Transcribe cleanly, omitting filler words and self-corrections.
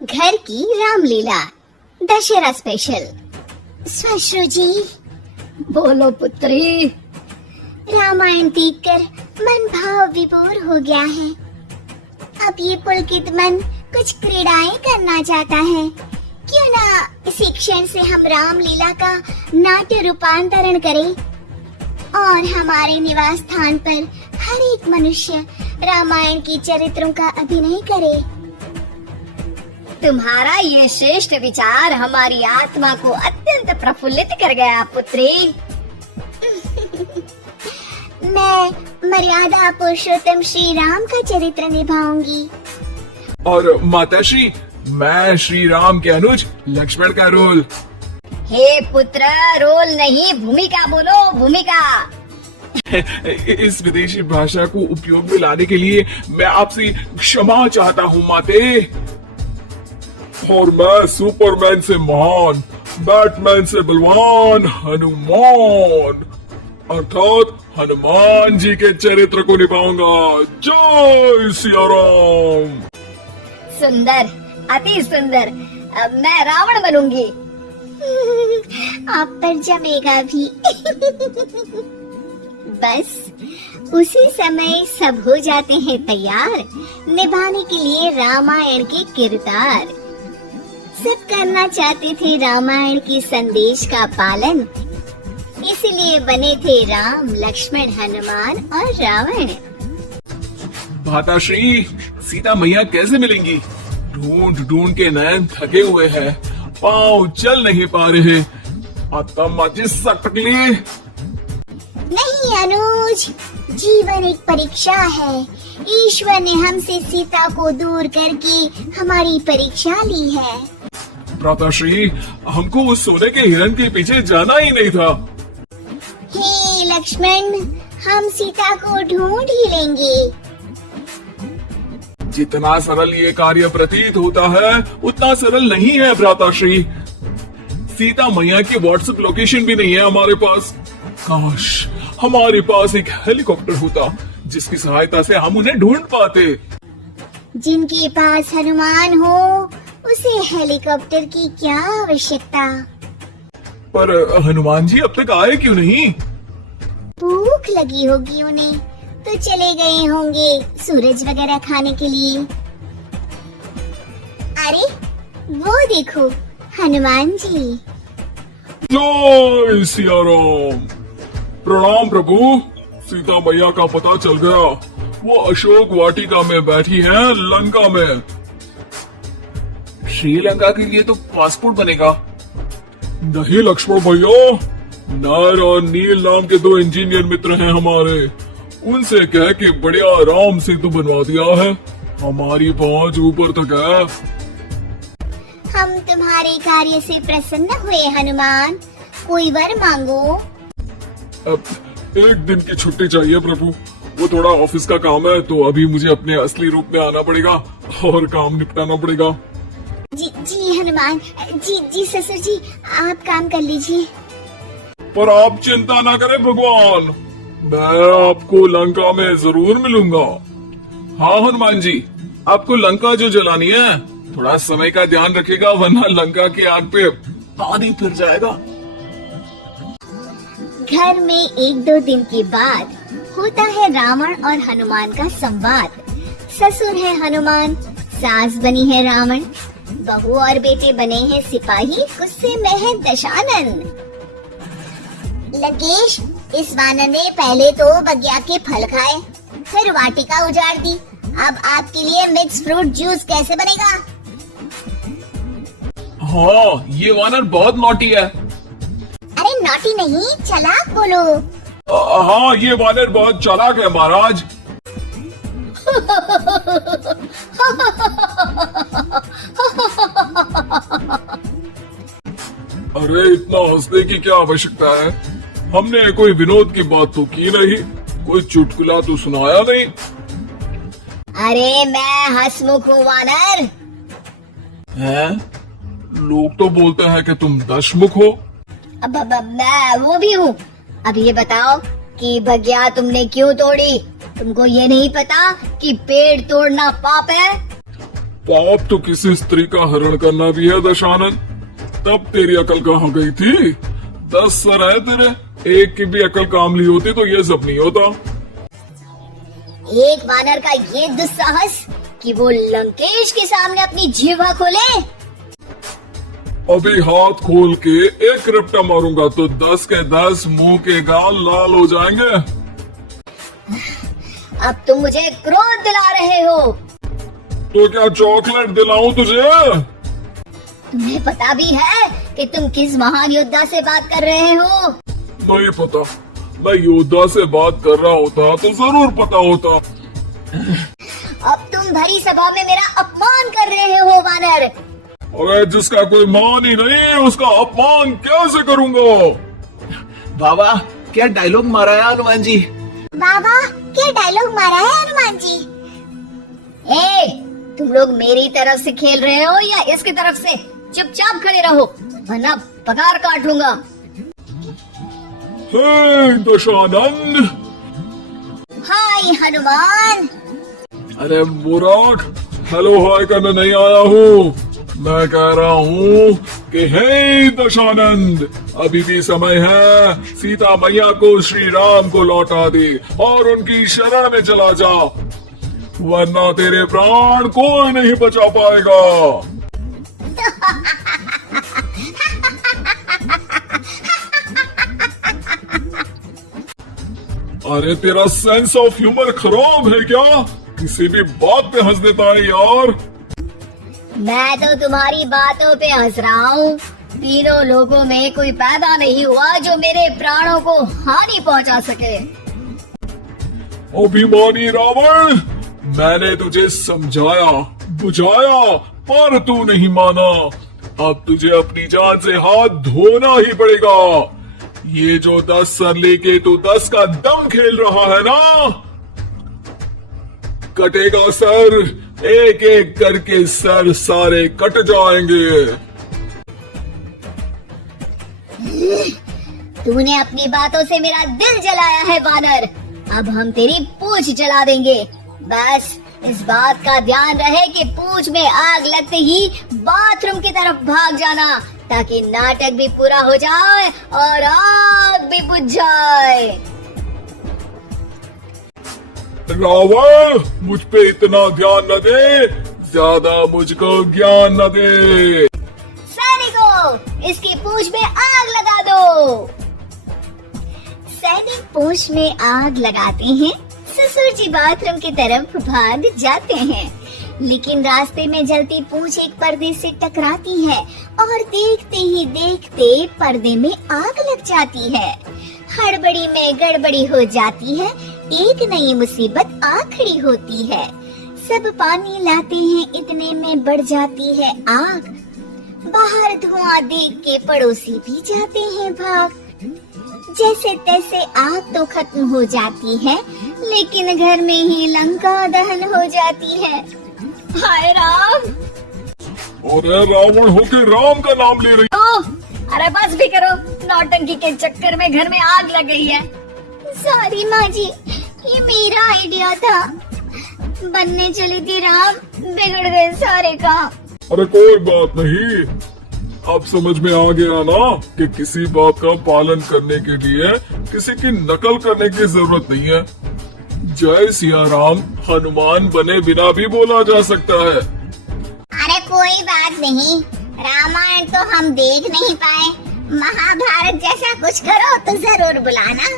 घर की रामलीला दशहरा स्पेशल। श्वश्रु जी, बोलो पुत्री। रामायण देखकर मन भाव विभोर हो गया है। अब ये पुलकित मन कुछ क्रीड़ाएं करना चाहता है। क्यों ना इसी क्षण से हम रामलीला का नाट्य रूपांतरण करें और हमारे निवास स्थान पर हर एक मनुष्य रामायण के चरित्रों का अभिनय करे। तुम्हारा ये श्रेष्ठ विचार हमारी आत्मा को अत्यंत प्रफुल्लित कर गया पुत्री। मैं मर्यादा पुरुषोत्तम श्री राम का चरित्र निभाऊंगी। और माताश्री, मैं श्री राम के अनुज लक्ष्मण का रोल। हे पुत्र, रोल नहीं भूमिका बोलो, भूमिका। इस विदेशी भाषा को उपयोग में लाने के लिए मैं आपसे क्षमा चाहता हूँ माते। और मैं सुपरमैन से महान, बैटमैन से बलवान हनुमान अर्थात हनुमान जी के चरित्र को निभाऊंगा। जय सिया राम। सुंदर, अति सुंदर। अब मैं रावण बनूंगी। आप पर जमेगा भी। बस उसी समय सब हो जाते हैं तैयार निभाने के लिए रामायण के किरदार। सब करना चाहते थे रामायण के संदेश का पालन, इसलिए बने थे राम, लक्ष्मण, हनुमान और रावण। माताश्री, सीता मैया कैसे मिलेंगी? ढूंढ ढूंढ के नयन थके हुए हैं, पाँव चल नहीं पा रहे। आत्मा जी सटकली। नहीं अनुज, जीवन एक परीक्षा है। ईश्वर ने हमसे सीता को दूर करके हमारी परीक्षा ली है। माताश्री, हमको उस सोने के हिरण के पीछे जाना ही नहीं था। हे लक्ष्मण, हम सीता को ढूंढ ही लेंगे। जितना सरल ये कार्य प्रतीत होता है उतना सरल नहीं है भ्राताश्री। सीता मैया की व्हाट्सएप लोकेशन भी नहीं है हमारे पास। काश हमारे पास एक हेलीकॉप्टर होता जिसकी सहायता से हम उन्हें ढूंढ पाते। जिनके पास हनुमान हो उसे हेलीकॉप्टर की क्या आवश्यकता। पर हनुमान जी अब तक आए क्यों नहीं? भूख लगी होगी उन्हें, तो चले गए होंगे सूरज वगैरह खाने के लिए। अरे वो देखो हनुमान जी। जय सिया राम। प्रणाम प्रभु। सीता मैया का पता चल गया, वो अशोक वाटिका में बैठी हैं लंका में। श्रीलंका के लिए तो पासपोर्ट बनेगा। नहीं लक्ष्मण भैया, नर और नील नाम के दो इंजीनियर मित्र हैं हमारे, उनसे कह के बढ़िया आराम से तो बनवा दिया है। हमारी पहुंच ऊपर तक है। हम तुम्हारे कार्य से प्रसन्न हुए हनुमान, कोई वर मांगो। अब एक दिन की छुट्टी चाहिए प्रभु। वो थोड़ा ऑफिस का काम है तो अभी मुझे अपने असली रूप में आना पड़ेगा और काम निपटाना पड़ेगा। जी हनुमान जी ससुर जी, आप काम कर लीजिए। पर आप चिंता ना करें भगवान, मैं आपको लंका में जरूर मिलूंगा। हाँ हनुमान जी, आपको लंका जो जलानी है थोड़ा समय का ध्यान रखिएगा, वरना लंका की आग पे पानी फिर जाएगा। घर में एक दो दिन के बाद होता है रावण और हनुमान का संवाद। ससुर है हनुमान, सास बनी है रावण, बहू और बेटे बने हैं सिपाही, गुस्से में है दशानन। लंकेश, इस वानर ने पहले तो बगिया के फल खाए, फिर वाटिका उजाड़ दी। अब आपके लिए मिक्स फ्रूट जूस कैसे बनेगा? हाँ, ये वानर बहुत नॉटी है। अरे नॉटी नहीं, चालाक बोलो। हाँ, ये वानर बहुत चालाक है महाराज। अरे इतना हंसने की क्या आवश्यकता है? हमने कोई विनोद की बात तो की नहीं, कोई चुटकुला तो सुनाया नहीं। अरे मैं हंसमुख हूँ वानर। हैं? लोग तो बोलते हैं कि तुम दशमुख हो। अब मैं वो भी हूँ। अब ये बताओ कि बगिया तुमने क्यों तोड़ी? तुमको ये नहीं पता कि पेड़ तोड़ना पाप है? पाप तो किसी स्त्री का हरण करना भी है दशानन। तब तेरी अकल कहाँ गई थी? 10 सर है तेरे, एक की भी अकल काम ली होती तो ये सब नहीं होता। एक वानर का ये दुस्साहस कि वो लंकेश के सामने अपनी जीवा खोले। अभी हाथ खोल के एक रपटा मारूंगा तो 10 के 10 मुंह के गाल लाल हो जाएंगे। अब तुम मुझे क्रोध दिला रहे हो। तो क्या चॉकलेट दिलाऊं तुझे? तुम्हें पता भी है कि तुम किस महान योद्धा से बात कर रहे हो? नहीं पता। मैं योद्धा से बात कर रहा होता तो जरूर पता होता। अब तुम भरी सभा में मेरा अपमान कर रहे हो वानर। अरे जिसका कोई मान ही नहीं उसका अपमान कैसे करूंगा? बाबा क्या डायलॉग मारा है हनुमान जी। बाबा क्या डायलॉग मारा है हनुमान जी? ए, तुम लोग मेरी तरफ से खेल रहे हो या इसकी तरफ से? चुपचाप खड़े रहो वरना पगार काट लूंगा। हे दशानन। हाय हनुमान। अरे मूर्ख, हेलो हाय करने नहीं आया हूँ। मैं कह रहा हूँ कि हे दशानंद, अभी भी समय है। सीता मैया को श्री राम को लौटा दे और उनकी शरण में चला जा, वरना तेरे प्राण कोई नहीं बचा पाएगा। अरे तेरा सेंस ऑफ ह्यूमर खराब है क्या? किसी भी बात पे हंस देता है यार। मैं तो तुम्हारी बातों पे हंस रहा हूँ। तीनों लोगों में कोई पैदा नहीं हुआ जो मेरे प्राणों को हानि पहुँचा सके। अभिमानी रावण, मैंने तुझे समझाया बुझाया पर तू नहीं माना। अब तुझे अपनी जान से हाथ धोना ही पड़ेगा। ये जो 10 सर लेके तू 10 का दम खेल रहा है ना, कटेगा सर। एक एक करके सर सारे कट जाएंगे। तूने अपनी बातों से मेरा दिल जलाया है वानर। अब हम तेरी पूंछ जला देंगे। बस इस बात का ध्यान रहे कि पूंछ में आग लगते ही बाथरूम की तरफ भाग जाना, ताकि नाटक भी पूरा हो जाए और आग भी बुझ जाए। रावण, मुझ पे इतना ध्यान न दे, ज्यादा मुझको ज्ञान न दे। सैनिकों, इसकी पूंछ में आग लगा दो। सैनिक पूंछ में आग लगाते हैं। ससुर जी बाथरूम की तरफ भाग जाते हैं, लेकिन रास्ते में जलती पूंछ एक पर्दे से टकराती है और देखते ही देखते पर्दे में आग लग जाती है। हड़बड़ी में गड़बड़ी हो जाती है। एक नई मुसीबत आ खड़ी होती है। सब पानी लाते हैं, इतने में बढ़ जाती है आग। बाहर धुआं देख के पड़ोसी भी जाते हैं भाग। जैसे तैसे आग तो खत्म हो जाती है, लेकिन घर में ही लंका दहन हो जाती है। हाय राम। अरे रावण होके राम का नाम ले रही। अरे बस भी करो, नौटंकी के चक्कर में घर में आग लग गई है। सॉरी माँ जी, ये मेरा आइडिया था। बनने चली थी राम, बिगड़ गए सारे काम। अरे कोई बात नहीं, अब समझ में आ गया ना कि किसी बात का पालन करने के लिए किसी की नकल करने की जरूरत नहीं है। जय सिया राम हनुमान बने बिना भी बोला जा सकता है। अरे कोई बात नहीं, रामायण तो हम देख नहीं पाए। महाभारत जैसा कुछ करो तो जरूर बुलाना।